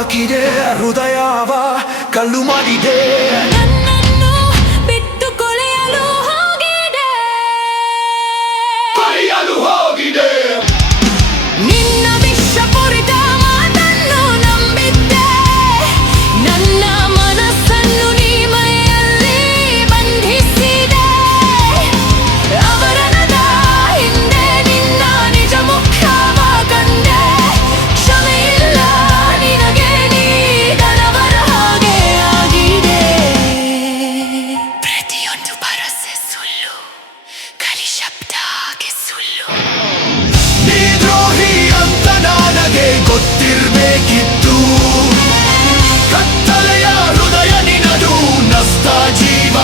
ಹಾಕಿದೆ, ಹೃದಯವ ಕಲ್ಲು ಮಾಡಿದೆ. ನನ್ನನ್ನು ಬಿಟ್ಟು ಕೊಳೆಯಲು ಹೋಗಿದೆ, ಬರೆಯಲು ಹೋಗಿದೆ. ನಿನ್ನ ವಿಷಪೂರಿತ ಮಾತನ್ನು ನಂಬಿದ್ದೆ, ನನ್ನ ಮನಸ್ಸನ್ನು ನೀ ಮೈಯಲ್ಲಿ ಬಂಧಿಸಿದೆ. ಅವರಣದ ಹಿಂದೆ ನಿನ್ನ ನಿಜ ಮುಖವ ಕಂಡೆ, ಕ್ಷಮೆಯಿಲ್ಲ ನಿನಗೆ, ನೀ ದನವರ ಹಾಗೆ ಆಗಿದೆ. ಪ್ರತಿಯೊಂದು ಭರವಸೆ ಸುಳ್ಳು, ಖಾಲಿ ಶಬ್ದ ಹಾಗೆ ಸುಳ್ಳು. ನೀ ದ್ರೋಹಿ ಅಂತ ನನಗೆ ಗೊತ್ತಿರ್ಬೇಕಿತ್ತು, ಕತ್ತಲೆಯ ಹೃದಯ ನಿನದು, ನಷ್ಟ ಜೀವ.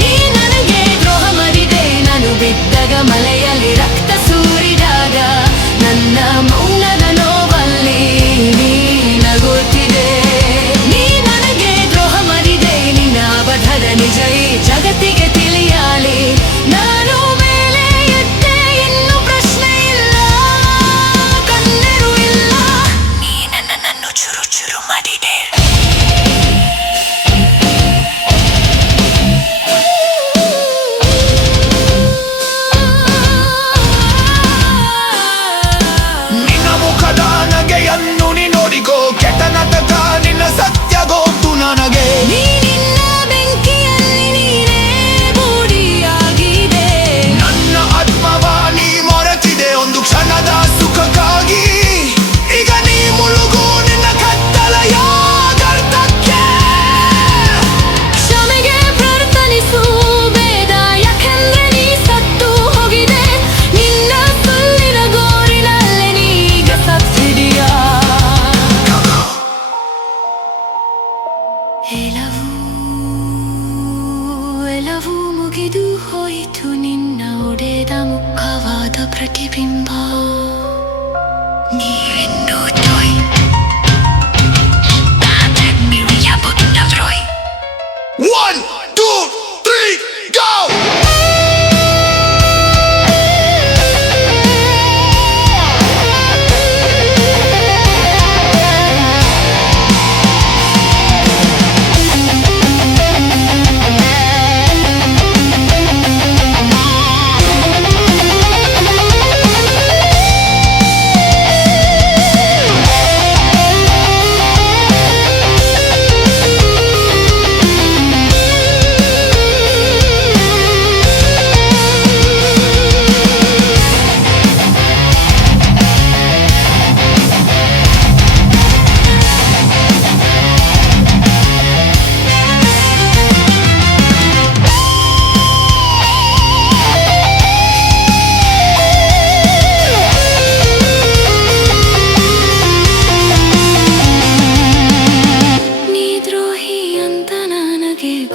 ನೀ ನನಗೆ ದ್ರೋಹ ಮಾಡಿದೆ, ನಾನು ಬಿದ್ದಾಗ ಮಳೆಯಲ್ಲಿ ರಕ್ತ ಸುರಿದಾಗ, ನನ್ನ ಮೌನದ ನೋವಲ್ಲಿ ನೀ ನಗುತ್ತಿದೆ. ನೀ ನನಗೆ ದ್ರೋಹ ಮಾಡಿದೆ, ನಿನ್ನ ಅಬದ್ಧದ ನಿಜ ಈ ಜಗತ್ತಿಗೆ ತಿಳಿಯಲಿ. ನಾನು ಮೇಲೆ ಎದ್ದೆ, ಇನ್ನು ಪ್ರಶ್ನೆ ಇಲ್ಲ, ಕಣ್ಣೀರು ಇಲ್ಲ. ನೀ ನನ್ನನ್ನು ಚುರು ಚುರು ಮಾಡಿದೆ. ನಿನ್ನ ಮುಖದ ನಗೆಯನ್ನು ನೀ ನೋಡಿಕೋ, ಕೆಟ್ಟ ನಾಟಕ ನಿನ್ನ ಸತ್ಯ ಗೊತ್ತು ನನಗೆ. ನೀ ನಿನ್ನ ಬೆಂಕಿಯಲ್ಲಿ ನೀನೇ ಬೂದಿಯಾಗಿದೆ. ನನ್ನ ಆತ್ಮವ ನೀ ಮೊರೆತಿದೆ, ಒಂದು ಕ್ಷಣದ ಸುಖಕ್ಕಾಗಿ. ಈಗ ನೀ ಮುಳುಗು ನಿನ್ನ ಕತ್ತಲೆಯ ಗರ್ಭಕ್ಕೆ. ಕ್ಷಮೆಗೆ ಪ್ರಾರ್ಥನಿಸು ಬೇಡ, ಯಾಕೆಂದ್ರೆ ನೀ ಸತ್ತು ಹೋಗಿದೆ. ನಿನ್ನ ಸುಳ್ಳಿನ ಗೋರಿನಲ್ಲಿ ನೀಗ ಸತ್ತಿದೀಯಾ. ಎಲ್ಲವೂ ಮುಗಿದು ಹೋಯಿತು, ನಿನ್ನ ಒಡೆದ ಮುಖವಾದ ಪ್ರತಿಬಿಂಬ. ನೀವೆಂದು toy, dat nu je moet naar vroeg. 1, 2, 3, go!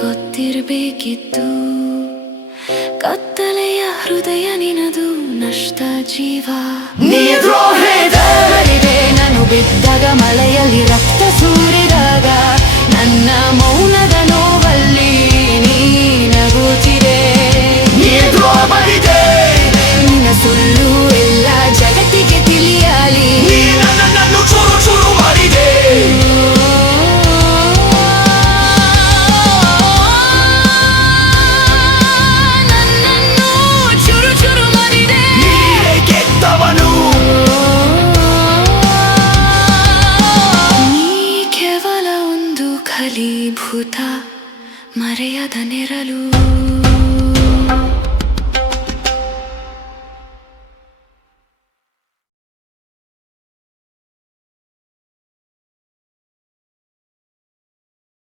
ಗೊತ್ತಿರಬೇಕಿತ್ತು, ಕತ್ತಲೆಯ ಹೃದಯ ನಿನದು, ನಷ್ಟ ಜೀವ. ನೀ ದ್ರೋಹದ ಮರಿದೆ, ನಾನು ಬಿದ್ದಾಗ ಮಳೆಯಲ್ಲಿ ರಕ್ತ ಸುರಿದಾಗ, ನನ್ನ ಮೌನದ